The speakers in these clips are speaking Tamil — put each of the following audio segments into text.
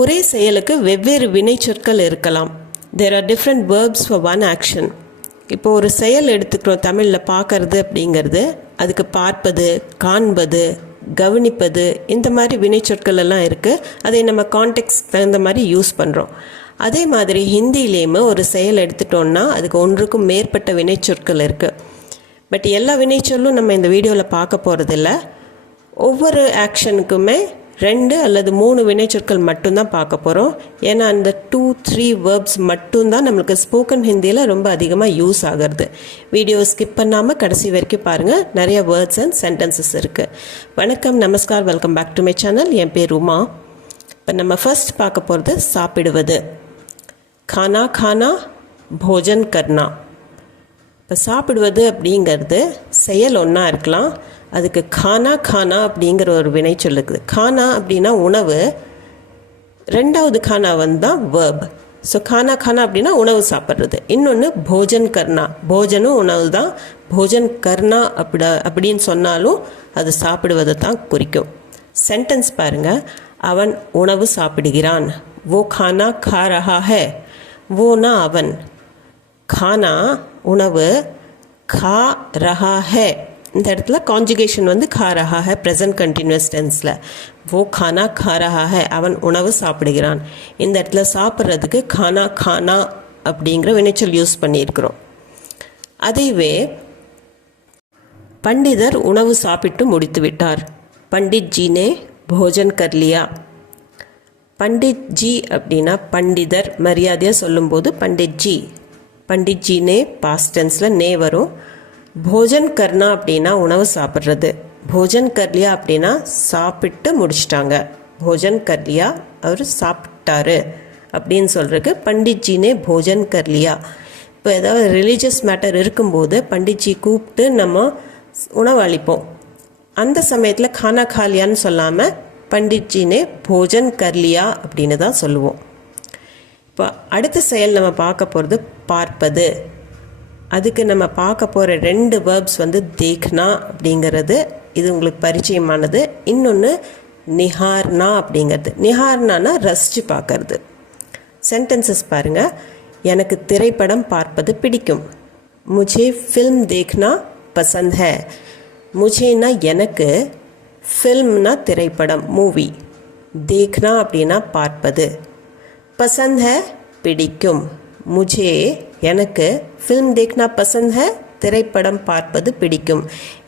ஒரே செயலுக்கு வெவ்வேறு வினைச்சொற்கள் இருக்கலாம். There are different verbs for one action. இப்போ ஒரு செயல் எடுத்துக்கிறோம். தமிழில் பார்க்கறது அப்படிங்கிறது, அதுக்கு பார்ப்பது, காண்பது, கவனிப்பது, இந்த மாதிரி வினைச்சொற்கள் எல்லாம் இருக்குது. அதை நம்ம கான்டெக்ஸ்ட் தகுந்த மாதிரி யூஸ் பண்ணுறோம். அதே மாதிரி ஹிந்திலேயுமே ஒரு செயல் எடுத்துட்டோன்னா அதுக்கு ஒன்றுக்கும் மேற்பட்ட வினைச்சொற்கள் இருக்குது. பட் எல்லா வினைச்சொல்லும் நம்ம இந்த வீடியோவில் பார்க்க போகிறதில்ல. ஒவ்வொரு ஆக்ஷனுக்குமே 2 அல்லது 3 வினைச்சொற்கள் மட்டும்தான் பார்க்க போகிறோம். ஏன்னா அந்த 2-3 வேர்ப்ஸ் மட்டும்தான் நம்மளுக்கு ஸ்போக்கன் ஹிந்தியில் ரொம்ப அதிகமாக யூஸ் ஆகிறது. வீடியோ ஸ்கிப் பண்ணாமல் கடைசி வரைக்கும் பாருங்கள். நிறைய வேர்ட்ஸ் அண்ட் சென்டென்சஸ் இருக்குது. வணக்கம், நமஸ்கார், welcome back to my channel. என் பேர் உமா. இப்போ நம்ம ஃபர்ஸ்ட் பார்க்க போகிறது சாப்பிடுவது. खाना खाना, भोजन करना. இப்போ சாப்பிடுவது அப்படிங்கிறது செயல் ஒன்றா இருக்கலாம். அதுக்கு खाना खाना அப்படிங்கிற ஒரு வினைச்சொல் இருக்குது. खाना அப்படின்னா உணவு, ரெண்டாவது खाना தான் வேர்ப். ஸோ खाना खाना அப்படின்னா உணவு சாப்பிட்றது. இன்னொன்று भोजन करना, भोजனும் உணவு தான். भोजन करना அப்படின்னு சொன்னாலும் அது சாப்பிடுவதை தான் குறிக்கும். சென்டென்ஸ் பாருங்கள். அவன் உணவு சாப்பிடுகிறான். वो खाना खा रहा है. வோனா அவன், खाना உணவு, खा रहा है இந்த இடத்துல கான்ஜுகேஷன் வந்து खा रहा है ப்ரெசன்ட் கண்டினியூஸ் டென்ஸில். वो खाना खा रहा है, அவன் உணவு சாப்பிடுகிறான். இந்த இடத்துல சாப்பிட்றதுக்கு खाना खाना அப்படிங்கிற வினைச்சொல் யூஸ் பண்ணியிருக்கிறோம். அதுவே பண்டிதர் உணவு சாப்பிட்டு முடித்து விட்டார். பண்டித் ஜி நே போஜன் கர் லியா. பண்டித் ஜி அப்படின்னா பண்டிதர் மரியாதையாக சொல்லும்போது பண்டித் ஜி. பண்டித் ஜி நே பாஸ்ட் டென்ஸில் நே வரும். போஜன் கர்னா அப்படின்னா உணவு சாப்பிட்றது. போஜன் கர்லியா அப்படின்னா சாப்பிட்டு முடிச்சிட்டாங்க. போஜன் கர்லியா அவர் சாப்பிட்டாரு அப்படின்னு சொல்கிறதுக்கு பண்டித் ஜி நே போஜன் கர்லியா. இப்போ ஏதாவது ரிலீஜியஸ் மேட்டர் இருக்கும்போது பண்டித் ஜி கூப்பிட்டு நம்ம உணவு அளிப்போம். அந்த சமயத்தில் खाना खा लियाன்னு சொல்லாமல் பண்டித் ஜி நே போஜன் கர்லியா அப்படின்னு தான் சொல்லுவோம். இப்போ அடுத்த செயல் நம்ம பார்க்க போகிறது பார்ப்பது. அதுக்கு நம்ம பார்க்க போகிற 2 வேர்ப்ஸ் வந்து தேக்னா அப்படிங்கிறது, இது உங்களுக்கு பரிச்சயமானது. இன்னொன்று நிஹார்னா அப்படிங்கிறது. நிஹார்னானா ரசித்து பார்க்கறது. சென்டென்சஸ் பாருங்கள். எனக்கு திரைப்படம் பார்ப்பது பிடிக்கும். முझे ஃபில்ம் தேக்னா பசந்த் है. முझेனா எனக்கு, ஃபில்ம்னா திரைப்படம், மூவி, தேக்னா அப்படின்னா பார்ப்பது, பசந்த் है பிடிக்கும். முझे எனக்கு, ஃபில்ம் தேக்னா பசந்த் है திரைப்படம் பார்ப்பது பிடிக்கும்.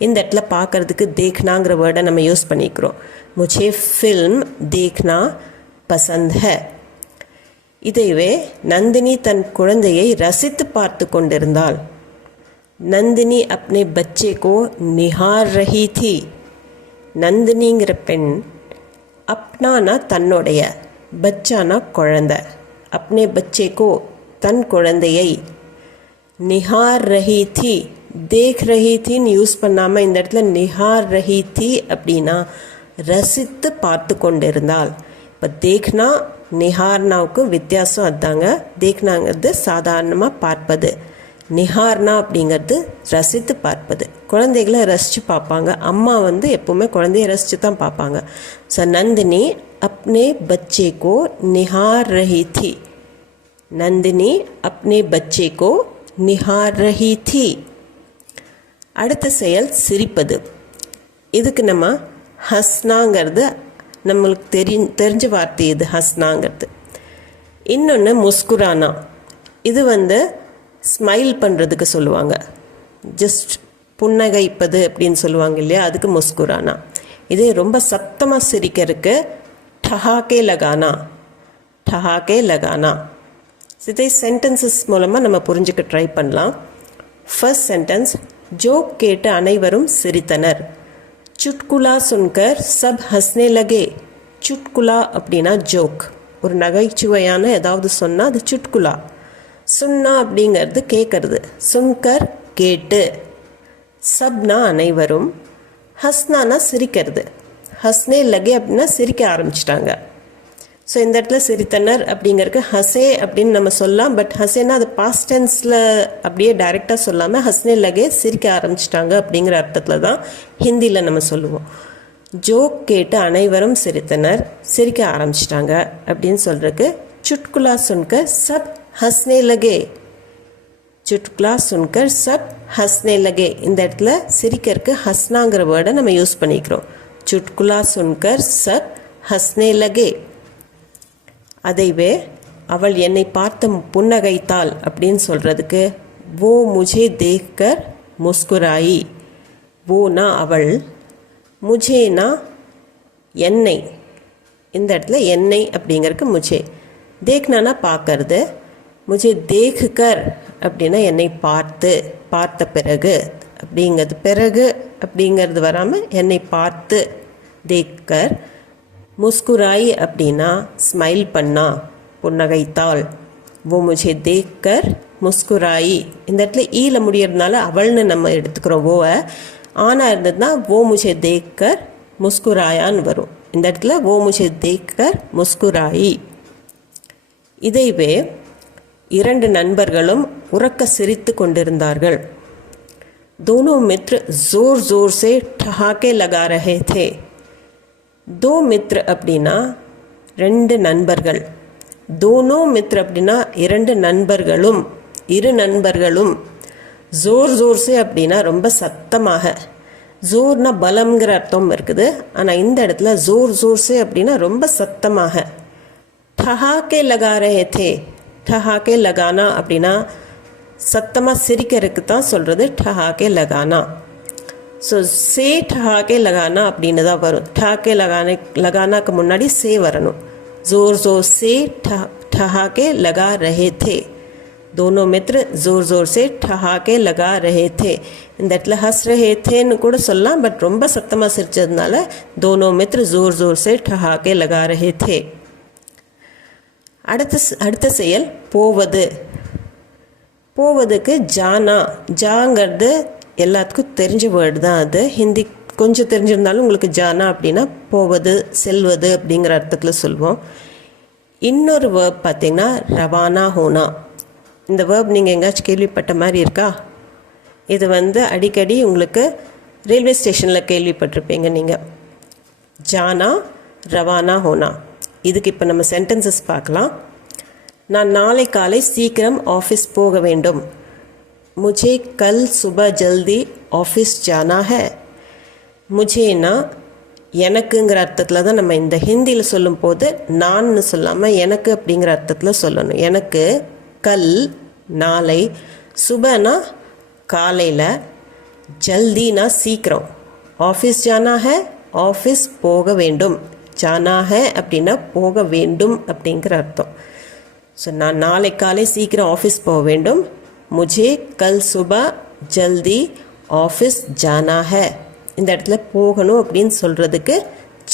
இந்த இடத்துல பார்க்கறதுக்கு தேக்னாங்கிற வேர்டை நம்ம யூஸ் பண்ணிக்கிறோம். முझे ஃபில்ம் தேக்னா பசந்த் है. இதைவே நந்தினி தன் குழந்தையை ரசித்து பார்த்து கொண்டிருந்தாள். நந்தினி अपने बच्चे को निहार रही थी. நந்தினிங்கிற பெண், அப்னானா தன்னுடைய, பச்சானா குழந்தை, அப்னே பச்சேக்கோ தன் குழந்தையை, நிஹார் ரஹி தி, தேக் ரஹி தின்னு யூஸ் பண்ணாமல் இந்த இடத்துல நிஹார் ரஹி தி அப்படின்னா ரசித்து பார்த்து கொண்டிருந்தாள். இப்போ தேக்னா நிஹார்னாவுக்கு வித்தியாசம் அதாங்க. தேக்னாங்கிறது சாதாரணமாக பார்ப்பது, நிஹார்னா அப்படிங்கிறது ரசித்து பார்ப்பது. குழந்தைகளை ரசித்து பார்ப்பாங்க. அம்மா வந்து எப்போவுமே குழந்தைய ரசித்து தான் பார்ப்பாங்க. ஸோ நந்தினி அப்னே பச்சே கோ நிஹார் ரஹி தி. நந்தினி அப்னே பச்சே கோ நிஹார் ரஹி தி. அடுத்த செயல் சிரிப்பது. இதுக்கு நம்ம ஹஸ்னாங்கிறது நம்மளுக்கு தெரிஞ்ச வார்த்தை. இது ஹஸ்னாங்கிறது. இன்னொன்று முஸ்குரானா. இது வந்து ஸ்மைல் பண்ணுறதுக்கு சொல்லுவாங்க. ஜஸ்ட் புன்னகைப்பது அப்படின்னு சொல்லுவாங்க இல்லையா, அதுக்கு முஸ்குரானா. இதே ரொம்ப சத்தமாக சிரிக்கிறதுக்கு ठहाके लगाना, ठहाके लगाना. இதை சென்டென்சஸ் மூலமாக நம்ம புரிஞ்சுக்க ட்ரை பண்ணலாம். ஃபர்ஸ்ட் சென்டென்ஸ், ஜோக் கேட்டு அனைவரும் சிரித்தனர். चुटकुला सुनकर सब हंसने लगे. चुटकुला அப்படின்னா ஜோக், ஒரு நகைச்சுவையான ஏதாவது சொன்னால் அது चुटकुला. சுன்னா அப்படிங்கிறது கேட்கறது, சுன்கர் கேட்டு, சப்னா அனைவரும், ஹஸ்னானா சிரிக்கிறது, ஹஸ்னே லகே அப்படின்னா சிரிக்க ஆரம்பிச்சிட்டாங்க. ஸோ இந்த இடத்துல சிரித்தனர் அப்படிங்கிறதுக்கு ஹசே அப்படின்னு நம்ம சொல்லலாம். பட் ஹசேனா அது பாஸ்ட் டென்ஸில் அப்படியே டைரெக்டாக சொல்லாமல் ஹஸ்னே லகே சிரிக்க ஆரம்பிச்சிட்டாங்க அப்படிங்கிற அர்த்தத்தில் தான் ஹிந்தியில் நம்ம சொல்லுவோம். ஜோக் கேட்டு அனைவரும் சிரித்தனர், சிரிக்க ஆரம்பிச்சிட்டாங்க அப்படின்னு சொல்றதுக்கு चुटकुला सुनकर सब हंसने लगे. चुटकुला सुनकर सब हंसने लगे. இந்த இடத்துல சிரிக்கிறதுக்கு ஹஸ்னாங்கிற வேர்டை நம்ம யூஸ் பண்ணிக்கிறோம். चुटकुला सुनकर सब हंसने लगे. அதைவே அவள் என்னை பார்த்து புன்னகைத்தாள் அப்படின்னு சொல்றதுக்கு वो मुझे देखकर मुस्कुराई. वो அவள், முझेனா என்னை, இந்த இடத்துல என்னை அப்படிங்கிறதுக்கு முझे. देखना பார்க்கறது, मुझे देखकर அப்படின்னா என்னை பார்த்து, பார்த்த பிறகு அப்படிங்கிறது, பிறகு அப்படிங்கிறது வராமல் என்னை பார்த்து देखकर. मुस्कुराई அப்படின்னா ஸ்மைல் பண்ணா, புன்னகைத்தாள். वो मुझे देखकर मुस्कुराई. இந்த இடத்துல ஈல முடியறதுனால அவள்னு நம்ம எடுத்துக்கிறோம். ஓவை ஆனா இருந்ததுன்னா वो मुझे देखकर मुस्कुरायाன்னு வரும். இந்த இடத்துல वो मुझे देखकर मुस्कुराई. இதைவே இரண்டு நண்பர்களும் உறக்க சிரித்து கொண்டிருந்தார்கள். दोनों मित्र जोर जोर से ठहाके लगा रहे थे. दो मित्र அப்படின்னா ரெண்டு நண்பர்கள். दोनों मित्र அப்படின்னா இரண்டு நண்பர்களும், இரு நண்பர்களும். ஜோர் ஜோர் சே அப்படின்னா ரொம்ப சத்தமாக. ஜோர்னா பலம்ங்கிற அர்த்தம் இருக்குது, ஆனால் இந்த இடத்துல ஜோர் ஜோர் சே அப்படின்னா ரொம்ப சத்தமாக. ठहाके लगा रहे थे. ठहाके लगाना அப்படின்னா சத்தமாக சிரிக்கிறதுக்கு தான் சொல்கிறது ठहाके लगाना. ஸோ சே ठहाके लगाना அப்படின்னு தான் வரும். ठहाके लगानाக்கு முன்னாடி சே வரணும். जोर जोर से ठहाके लगा रहे थे. दोनों मित्र जोर जोर से ठहाके लगा रहे थे. இந்த இடத்துல हंस रहे थेன்னு கூட சொல்லலாம், பட் ரொம்ப சத்தமாக சிரிச்சதுனால दोनों मित्र जोर जोर से ठहाके लगा रहे थे. அடுத்த செயல் போவது. போவதுக்கு ஜானா. ஜாங்கிறது எல்லாத்துக்கும் தெரிஞ்ச வேர்டு தான். அது ஹிந்தி கொஞ்சம் தெரிஞ்சிருந்தாலும் உங்களுக்கு ஜானா அப்படின்னா போவது, செல்வது அப்படிங்கிற அர்த்தத்தில் சொல்லுவோம். இன்னொரு வேர்ப் பார்த்தீங்கன்னா ரவானா ஹோனா. இந்த வேர்ப் நீங்கள் எங்கேயாச்சும் கேள்விப்பட்ட மாதிரி இருக்கா? இது அடிக்கடி உங்களுக்கு ரயில்வே ஸ்டேஷனில் கேள்விப்பட்டிருப்பீங்க நீங்கள். ஜானா, ரவானா ஹோனா. இதுக்கு இப்போ நம்ம சென்டென்சஸ் பார்க்கலாம். நான் நாளை காலை சீக்கிரம் ஆஃபீஸ் போக வேண்டும். मुझे कल सुबह जल्दी ऑफिस जाना है. முझேனா எனக்குங்கிற அர்த்தத்தில் தான் நம்ம இந்த ஹிந்தியில் சொல்லும் போது நான்னு சொல்லாமல் எனக்கு அப்படிங்கிற அர்த்தத்தில் சொல்லணும். எனக்கு, கல் நாளை, சுபனா காலையில், ஜல்தினா சீக்கிரம், ஆஃபீஸ் ஜானா ஹே ஆஃபீஸ் போக வேண்டும், ஜானா ஹே அப்படின்னா போக வேண்டும் அப்படிங்கிற அர்த்தம். ஸோ நான் நாளை காலை சீக்கிரம் ஆஃபீஸ் போக வேண்டும். मुझे कल सुबह जल्दी ऑफिस जाना है. இந்த இடத்துல போகணும் அப்படின்னு சொல்கிறதுக்கு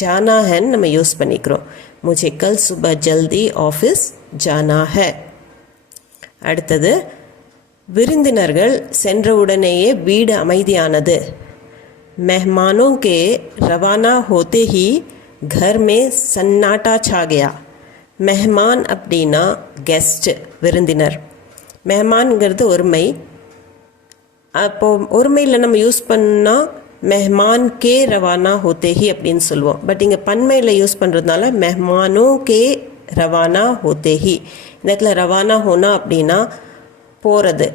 जाना हैன்னு நம்ம யூஸ் பண்ணிக்கிறோம். मुझे कल सुबह जल्दी ऑफिस जाना है. அடுத்தது, விருந்தினர்கள் சென்றவுடனேயே வீடு அமைதியானது. मेहमानों के रवाना होते ही घर में सन्नाटा छा गया. மெஹமான் அப்படின்னா கெஸ்ட், விருந்தினர். மெஹமான்ங்கிறது ஒருமை. அப்போது ஒருமையில் நம்ம யூஸ் பண்ணால் மெஹமான் கே ரவானா ஹோத்தேஹி அப்படின்னு சொல்லுவோம். பட் இங்கே பன்மையில் யூஸ் பண்ணுறதுனால மெஹமானோ கே ரவானா ஹோத்தேஹி. இந்த இடத்துல ரவானா ஹோனா அப்படின்னா போகிறது,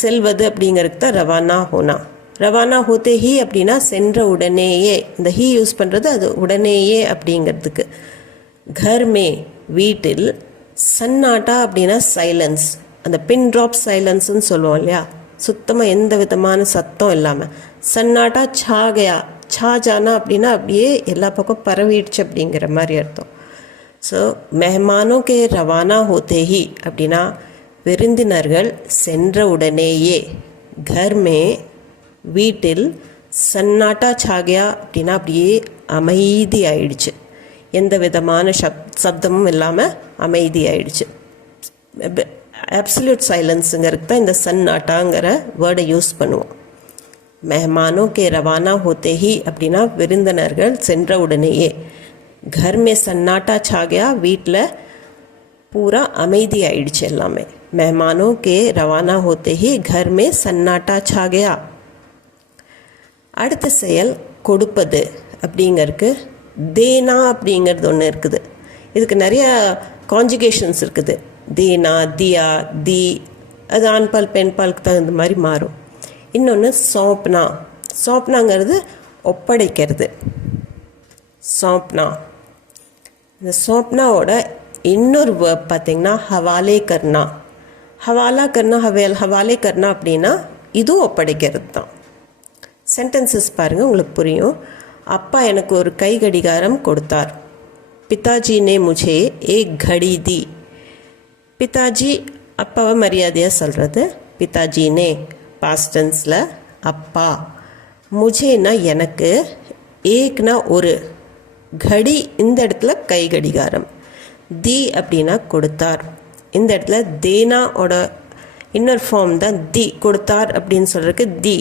செல்வது அப்படிங்கிறது தான் ரவானா ஹோனா. ரவானா ஹோத்தேஹி அப்படின்னா சென்ற உடனேயே. இந்த ஹி யூஸ் பண்ணுறது அது உடனேயே அப்படிங்கிறதுக்கு. கர்மே வீட்டில், சன்னாட்டா அப்படின்னா சைலன்ஸ், அந்த பின் ட்ராப் சைலன்ஸ்ன்னு சொல்லுவோம் இல்லையா, சுத்தமாக எந்த விதமான சத்தம் இல்லாமல். சன்னாட்டா சாகையா, சா ஜானா அப்படின்னா அப்படியே எல்லா பக்கம் பரவிடுச்சு அப்படிங்கிற மாதிரி அர்த்தம். ஸோ மெஹமானோ கே ரவானா ஹோத்தேஹி அப்படின்னா விருந்தினர்கள் சென்ற உடனேயே. கர்மே வீட்டில், சன்னாட்டா சாகையா அப்படின்னா அப்படியே அமைதி ஆயிடுச்சு, எந்த விதமான சப்தமும் இல்லாமல் அமைதி ஆயிடுச்சு. அப்சல்யூட் சைலன்ஸுங்கிறது தான் இந்த சன்னாட்டாங்கிற வேர்டை யூஸ் பண்ணுவோம். மெஹமானோ கே ரவானா ஹோத்தேஹி அப்படின்னா விருந்தினர்கள் சென்ற உடனேயே. घर में सन्नाटा छा गया, வீட்டில் பூரா அமைதி ஆயிடுச்சு எல்லாமே. मेहमानों के रवाना होते ही घर में सन्नाटा छा गया. அடுத்த செயல் கொடுப்பது அப்படிங்கிறதுக்கு தேனா அப்படிங்கிறது ஒன்று இருக்குது. இதுக்கு நிறையா கான்ஜுகேஷன்ஸ் இருக்குது. தேனா, தியா, தி, அது ஆண்பால் பெண்பாலுக்கு தகுந்த மாதிரி மாறும். இன்னொன்று சோப்னா. சோப்னாங்கிறது ஒப்படைக்கிறது. சோப்னா. இந்த சோப்னாவோட இன்னொரு வேர்ப் பார்த்திங்கன்னா ஹவாலே கர்னா. ஹவாலா கர்னா, ஹவாலே கர்னா அப்படின்னா இதுவும் ஒப்படைக்கிறது தான். சென்டென்சஸ் பாருங்கள், உங்களுக்கு புரியும். அப்பா எனக்கு ஒரு கை கடிகாரம் கொடுத்தார். பிதாஜி நே முझे एक घड़ी दी. பிதாஜி அப்பாவை மரியாதையாக சொல்கிறது. பிதாஜி நே பாஸ்ட் டென்ஸில் அப்பா, முझेனா எனக்கு, ஏக்னா ஒரு, கடி இந்த இடத்துல கை கடிகாரம், தி அப்படின்னா கொடுத்தார். இந்த இடத்துல தேனாவோட இன்னொரு ஃபார்ம் தான் தி. கொடுத்தார் அப்படின்னு சொல்கிறதுக்கு தி.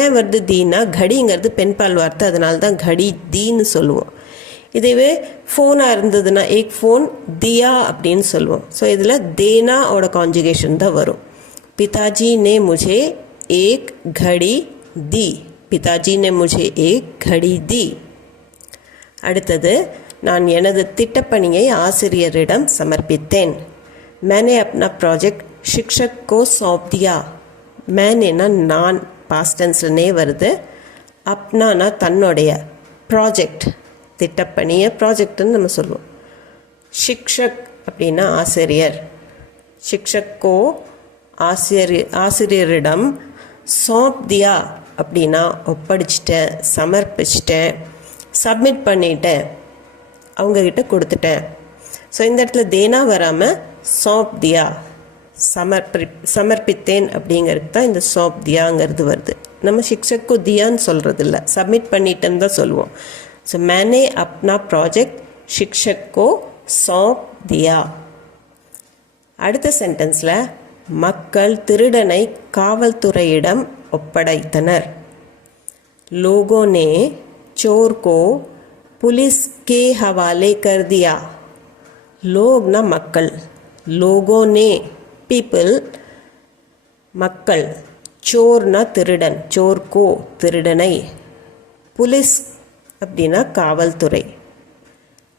ஏன் வருது தீனா? கடிங்கிறது பெண்பால் வார்த்தை, அதனால தான் கடி தீன்னு சொல்லுவோம். இதுவே ஃபோனாக இருந்ததுன்னா ஏக் ஃபோன் தியா அப்படின்னு சொல்லுவோம். ஸோ இதில் தேனாவோட கான்ஜுகேஷன் தான் வரும். பிதாஜி நே முझे ஏக் घड़ी दी. பிதாஜி நே முझे ஏக் घड़ी दी. அடுத்தது, நான் எனது திட்டப்பணியை ஆசிரியரிடம் சமர்ப்பித்தேன். मैंने अपना प्रोजेक्ट शिक्षक को सौंप दिया. मैंनेனா நான், பாஸ்ட் டென்ஸ்லனே வருது. அப்னானா தன்னுடைய, ப்ராஜெக்ட் திட்டப்பணியை ப்ராஜெக்ட்னு நம்ம சொல்லுவோம். ஷிக்ஷக் அப்படின்னா ஆசிரியர். ஷிக்ஷக்கோ ஆசிரியரிடம், சௌப் தியா அப்படின்னா ஒப்படைச்சிட்டேன், சமர்ப்பிச்சிட்டேன், சப்மிட் பண்ணிட்டேன், அவங்கக்கிட்ட கொடுத்துட்டேன். ஸோ இந்த இடத்துல தேனா வராமல் சௌப் தியா, சமர்ப்பித்தேன் அப்படிங்கிறது தான் இந்த சௌப் தியாங்கிறது வருது. நம்ம शिक्षक को दियाன்னு சொல்கிறது இல்லை, சப்மிட் பண்ணிட்டேன்னு தான் சொல்லுவோம். ஸோ मैंने अपना प्रोजेक्ट शिक्षक को सौंप दिया. அடுத்த சென்டென்ஸில் மக்கள் திருடனை காவல்துறையிடம் ஒப்படைத்தனர். लोगों ने चोर को पुलिस के हवाले कर दिया. लोगना மக்கள், लोगों ने पीपल, மக்கள், चोरना திருடன், चोर को திருடனை, पुलिस அப்படின்னா காவல்துறை,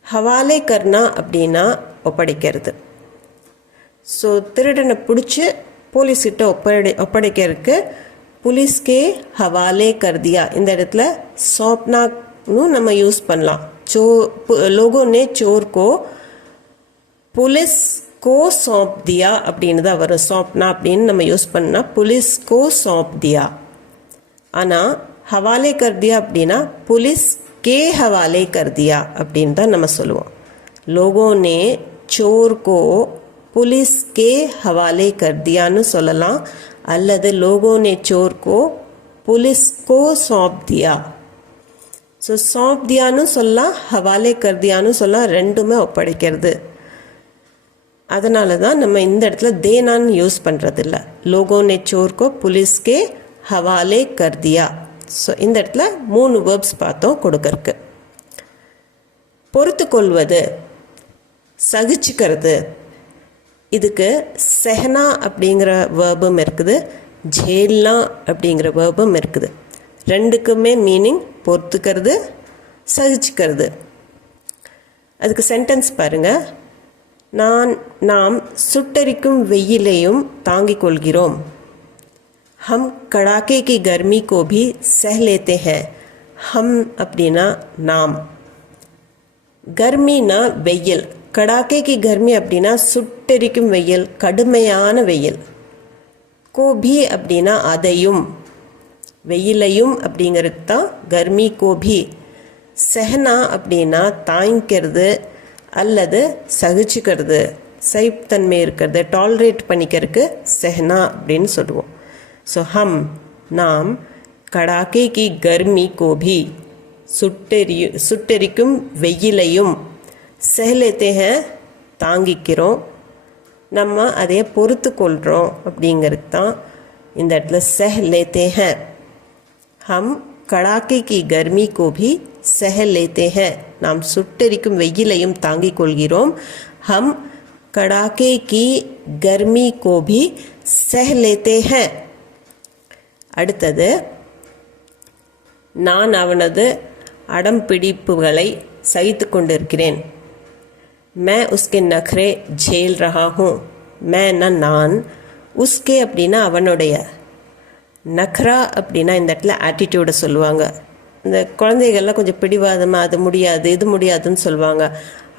ஹவாலே கர்னா அப்படின்னா ஒப்படைக்கிறது. ஸோ திருடனை பிடிச்சி போலீஸ்கிட்ட ஒப்படைக்கிறதுக்கு புலிஸ்கே ஹவாலே கர்தியா. இந்த இடத்துல சோப்னான்னு நம்ம யூஸ் பண்ணலாம். லோகோனே சோர்கோ புலிஸ் கோ சौंप दिया அப்படின்னு தான் வரும். சौंपना அப்படின்னு நம்ம யூஸ் பண்ணால் புலிஸ் கோ सौंप दिया. ஆனால் ஹவாலே कर दिया அப்படின்னா புலிஸ் கே ஹவாலே कर दिया அப்படின்னு தான் நம்ம சொல்லுவோம். लोगों ने चोर को पुलिस के हवाले कर दियाன்னு சொல்லலாம். அல்லது लोगों ने चोर को पुलिस को सौंप दिया. ஸோ सौंप दियाன்னு சொல்லலாம், ஹவாலே कर दियाன்னு சொல்லலாம், ரெண்டுமே ஒப்படைக்கிறது. அதனால தான் நம்ம இந்த இடத்துல தேனான்னு யூஸ் பண்ணுறதில்ல. लोगों ने चोर को पुलिस के हवाले कर दिया. ஸோ இந்த இடத்துல 3 வேர்ப்ஸ் பார்த்தோம் கொடுக்கறக்கு. பொறுத்து கொள்வது, சகிச்சுக்கிறது, இதுக்கு செஹனா அப்படிங்கிற வேர்பும் இருக்குது, ஜேல்னா அப்படிங்கிற வேர்பும் இருக்குது. ரெண்டுக்குமே மீனிங் பொறுத்துக்கிறது, சகிச்சுக்கிறது. அதுக்கு சென்டென்ஸ் பாருங்கள். நாம் சுட்டரிக்கும் வெயிலையும் தாங்கிக் கொள்கிறோம். हम कड़ाके की गर्मी को भी सह लेते हैं. हम அப்படின்னா நாம், கர்மினா வெயில், கடாக்கே கி கர்மி அப்படின்னா சுட்டெரிக்கும் வெயில், கடுமையான வெயில். கோபி அப்படின்னா அதையும், வெயிலையும் அப்படிங்கிறது தான் கர்மி கோபி. செஹனா அப்படின்னா தாங்கிக்கிறது அல்லது சகிச்சுக்கிறது, சகிப்புத்தன்மை இருக்கிறது, டாலரேட் பண்ணிக்கிறதுக்கு செஹனா அப்படின்னு சொல்லுவோம். ஸோ ஹம் நாம் கடாக்கே கி கர்மி கோபி சுட்டெரிக்கும் வெயிலையும், செஹலேத்தே ஹே தாங்கிக்கிறோம், நம்ம அதையே பொறுத்து கொள்கிறோம் அப்படிங்கிறது தான் இந்த இடத்துல செஹலேத்தே ஹே. ஹம் கடாக்கே கி கர்மி கோபி செஹலேத்தே ஹே, நாம் சுட்டெரிக்கும் வெயிலையும் தாங்கிக் கொள்கிறோம். ஹம் கடாக்கே கி கர்மி கோபி செஹலேத்தே ஹே. அடுத்தது, நான் அவனது அடம்பிடிப்புகளை சகித்து கொண்டிருக்கிறேன். मैं उसके नखरे झेल रहा हूँ. मैंனா நான், உஸ்கே அப்படின்னா அவனுடைய, நக்ரா அப்படின்னா இந்த இடத்துல ஆட்டிடியூடை சொல்லுவாங்க. இந்த குழந்தைகள்லாம் கொஞ்சம் பிடிவாதமாக அது முடியாது இது முடியாதுன்னு சொல்லுவாங்க.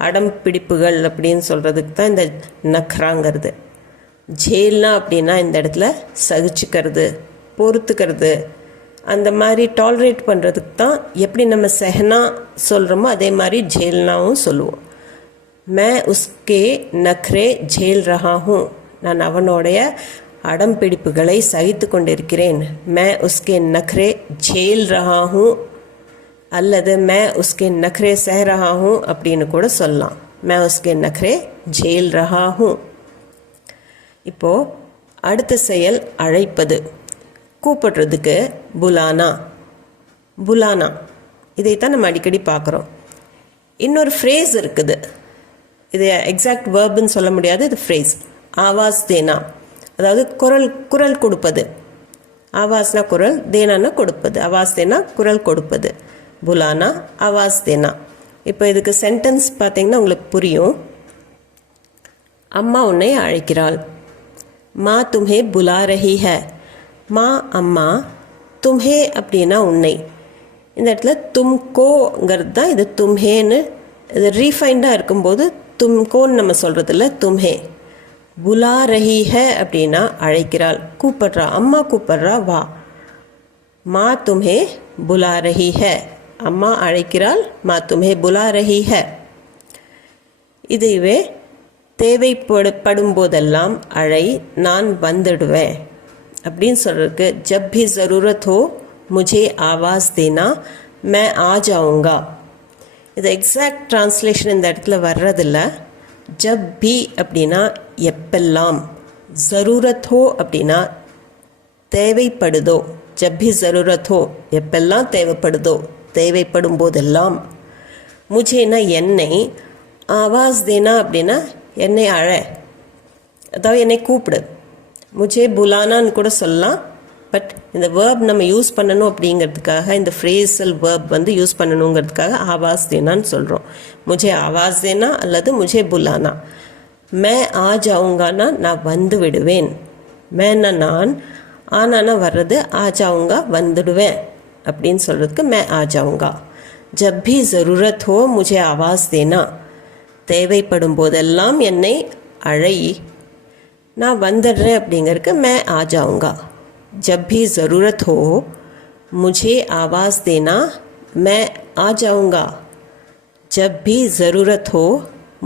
அடம் பிடிப்புகள் அப்படின்னு சொல்கிறதுக்கு தான் இந்த நக்ராங்கிறது. ஜெயில்னா அப்படின்னா இந்த இடத்துல சகிச்சுக்கிறது, பொறுத்துக்கிறது, அந்த மாதிரி டாலரேட் பண்ணுறதுக்கு தான் எப்படி நம்ம செஹனா சொல்கிறோமோ அதே மாதிரி ஜெயில்னாவும் சொல்லுவோம். मैं उसके नखरे झेल रहा हूँ. நான் அவனுடைய அடம்பிடிப்புகளை சகித்து கொண்டிருக்கிறேன். मैं उसके नखरे झेल रहा हूँ அல்லது मैं उसके नखरे सह रहा हूँ அப்படின்னு கூட சொல்லலாம். मैं उसके नखरे झेल रहा हूँ. இப்போது அடுத்த செயல் அழைப்பது. கூப்பிடுறதுக்கு புலானா, புலானா இதைத்தான் நம்ம அடிக்கடி பார்க்குறோம். இன்னொரு ஃப்ரேஸ் இருக்குது, இது எக்ஸாக்ட் வேர்புன்னு சொல்ல முடியாது, இது ஃப்ரேஸ். ஆவாஸ் தேனா, அதாவது குரல் கொடுப்பது. ஆவாஸ்னா குரல், தேனானா கொடுப்பது. ஆவாஸ் தேனா குரல் கொடுப்பது, புலானா ஆவாஸ் தேனா. இப்போ இதுக்கு சென்டென்ஸ் பார்த்தீங்கன்னா உங்களுக்கு புரியும். அம்மா உன்னை அழைக்கிறாள். மா தும்ஹே புலா ரஹி ஹை. மா அம்மா, தும்ஹே அப்படின்னா உன்னை. இந்த இடத்துல தும்கோங்கிறது தான் இது தும்ஹேன்னு. இது ரீஃபைண்டாக இருக்கும்போது தும்கோன்னு நம்ம சொல்கிறதில்ல, தும்ஹே. புலா ரஹி ஹை அப்படின்னா அழைக்கிறாள், கூப்பிட்றா, அம்மா கூப்பிட்றா வா. மா தும்ஹே புலா ரஹி ஹை, அம்மா அழைக்கிறாள், மா தும்ஹே புலா ரஹி ஹை. இதுவே தேவைப்படும் போதெல்லாம் அழை, நான் வந்துடுவேன் அப்படின்னு சொல்கிறதுக்கு ஜப் भी ज़रूरत हो मुझे आवाज़ देना मैं आ जाऊँगा. இது எக்ஸாக்ட் ட்ரான்ஸ்லேஷன் இந்த இடத்துல வர்றதில்ல. ஜப் பி அப்படின்னா எப்பெல்லாம், ज़रूरत हो அப்படின்னா தேவைப்படுதோ. ஜப் भी ज़रूरत हो எப்பெல்லாம் தேவைப்படுதோ, தேவைப்படும் போதெல்லாம். முझेனா என்னை, ஆவாஸ் தேனா அப்படின்னா என்னை அழ, அதாவது என்னை கூப்பிடு. முझे புலானான்னு கூட சொல்லலாம். பட் இந்த வேர்ப் நம்ம யூஸ் பண்ணணும் அப்படிங்கிறதுக்காக, இந்த ஃப்ரேசல் வேர்ப் வந்து யூஸ் பண்ணணுங்கிறதுக்காக ஆவாஸ் தேனான்னு சொல்கிறோம். முझे ஆவாஸ் தேனா அல்லது முझे புலானா. மே ஆ ஜாவுங்கானா நான் வந்து விடுவேன். மேனா நான், ஆனானா வர்றது, ஆ ஜாவுங்கா வந்துடுவேன் அப்படின்னு சொல்கிறதுக்கு மே ஆ ஜாவுங்கா. ஜப் भी ज़रूरत हो मुझे आवाज़ देना, தேவைப்படும் போதெல்லாம் என்னை அழை, நான் வந்துடுறேன் அப்படிங்கிறதுக்கு மே ஆ ஜாவுங்கா. जब भी ज़रूरत हो मुझे आवाज़ देना मैं आ जाऊँगा. जब भी ज़रूरत हो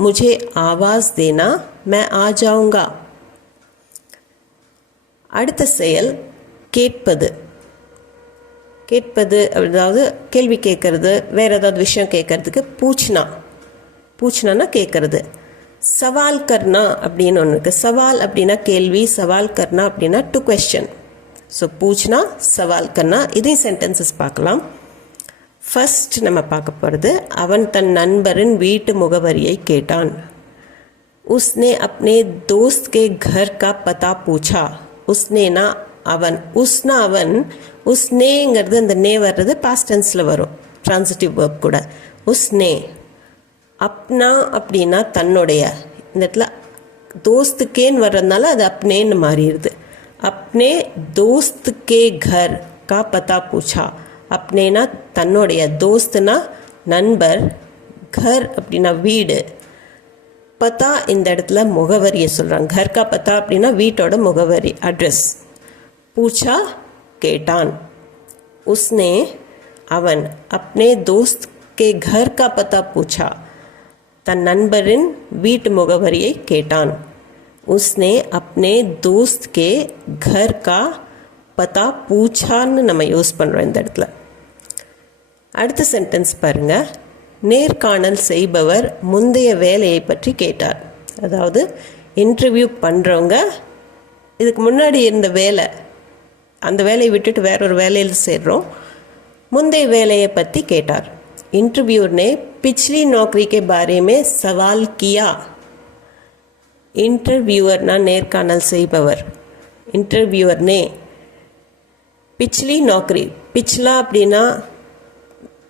मुझे आवाज़ देना मैं आ जाऊँगा. அடுத்த செயல் கேட்பது. கேட்பது அதாவது கேள்வி கேட்கறது, வேறு ஏதாவது விஷயம் கேட்கறதுக்கு பூச்னா. பூச்னானா கேட்கறது. சவால் கர்னா அப்படின்னு ஒன்று இருக்குது. சவால் அப்படின்னா கேள்வி, சவால் கர்னா அப்படின்னா டு கொஸ்டின். ஸோ பூச்னா, சவால் கர்னா. இதையும் சென்டென்சஸ் பார்க்கலாம். ஃபர்ஸ்ட் நம்ம பார்க்க போகிறது, அவன் தன் நண்பரின் வீட்டு முகவரியை கேட்டான். உஸ்னே அப்னே தோஸ்த் கே கர் கா பதா பூச்சா. உஸ்னேனா அவன், உஸ்னா அவன், உஸ்னேங்கிறது அந்த நே வர்றது பாஸ்ட் டென்ஸில் வரும், ட்ரான்சிட்டிவ் வேர்ப் கூட. உஸ்னே. அப்னா அப்படின்னா தன்னுடைய, இந்த இடத்துல தோஸ்துக்கேன்னு வர்றதுனால அது அப்னேன்னு மாறிடுது. அப்னே தோஸ்த் கே கர் கா பதா பூச்சா. அப்னேனா தன்னுடைய, தோஸ்துனா நண்பர், கர் அப்படின்னா வீடு, பத்தா இந்த இடத்துல முகவரியை சொல்கிறாங்க. கர் கா பத்தா அப்படின்னா வீட்டோட முகவரி, அட்ரஸ். பூச்சா கேட்டான். உஸ்னே அவன், அப்னே தோஸ்த் கே கர் கா பத்தா பூச்சா, தன் நண்பரின் வீட்டு முகவரியை கேட்டான். உஸ்னே அப்னே தோஸ்த் கே கர் கா பத்தா பூச்சான்னு நம்ம யூஸ் பண்ணுறோம் இந்த இடத்துல. அடுத்த சென்டென்ஸ் பாருங்க. நேர்காணல் செய்பவர் முந்தைய வேலையை பற்றி கேட்டார். அதாவது இன்டர்வியூ பண்ணுறவங்க இதுக்கு முன்னாடி இருந்த வேலை, அந்த வேலையை விட்டுட்டு வேறொரு வேலையில் சேர்றோம். முந்தைய வேலையை பற்றி கேட்டார். इंटरव्यूअर ने पिछली नौकरी के बारे में सवाल किया. इंटरव्यूअरना நேர்காணல் செய்பவர். இன்டர்வியூவர் நே பிச்லி நௌக்கரி. பிச்லா அப்படின்னா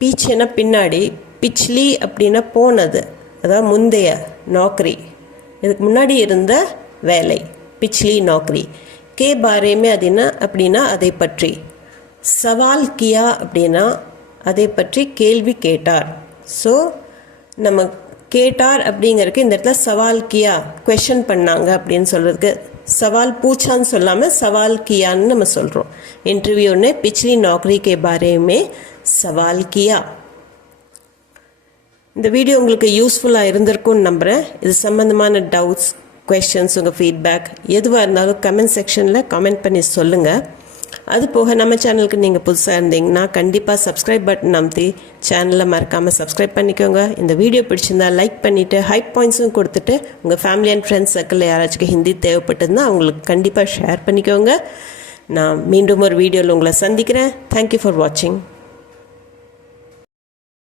பீச்சேனா பின்னாடி, பிச்லி அப்படின்னா போனது, அதாவது முந்தைய நௌக்கரி, இதுக்கு முன்னாடி இருந்த வேலை, பிச்லி நௌக்கரி. கே பாரேமே அது என்ன அப்படின்னா அதை பற்றி. சவால் கியா அப்படின்னா அதை பற்றி கேள்வி கேட்டார். ஸோ நம்ம கேட்டார் அப்படிங்கிறதுக்கு இந்த இடத்துல சவால் கியா, கொஷன் பண்ணாங்க அப்படின்னு சொல்கிறதுக்கு சவால் பூச்சான்னு சொல்லாமல் சவால் கியான்னு நம்ம சொல்கிறோம். இன்டர்வியூன்னு பிச்லி நௌக்கரி கே பாரேமே சவால் கியா. இந்த வீடியோ உங்களுக்கு யூஸ்ஃபுல்லாக இருந்திருக்கும்னு நம்புகிறேன். இது சம்மந்தமான டவுட்ஸ், கொஷன்ஸ், உங்கள் ஃபீட்பேக் எதுவாக இருந்தாலும் கமெண்ட் செக்ஷனில் கமெண்ட் பண்ணி சொல்லுங்கள். அது போக நம்ம சேனலுக்கு நீங்கள் புதுசாக இருந்தீங்கன்னா கண்டிப்பாக சப்ஸ்கிரைப் பட்டன் அமுத்தி சேனலை மறக்காமல் சப்ஸ்கிரைப் பண்ணிக்கோங்க. இந்த வீடியோ பிடிச்சிருந்தா லைக் பண்ணிவிட்டு ஹைப் பாயிண்ட்ஸும் கொடுத்துட்டு உங்கள் ஃபேமிலி அண்ட் ஃப்ரெண்ட்ஸ் சர்க்கிளில் யாராச்சும் ஹிந்தி தேவைப்பட்டதுன்னா அவங்களுக்கு கண்டிப்பாக ஷேர் பண்ணிக்கோங்க. நான் மீண்டும் ஒரு வீடியோவில் உங்களை சந்திக்கிறேன். தேங்க்யூ ஃபார் வாட்சிங்.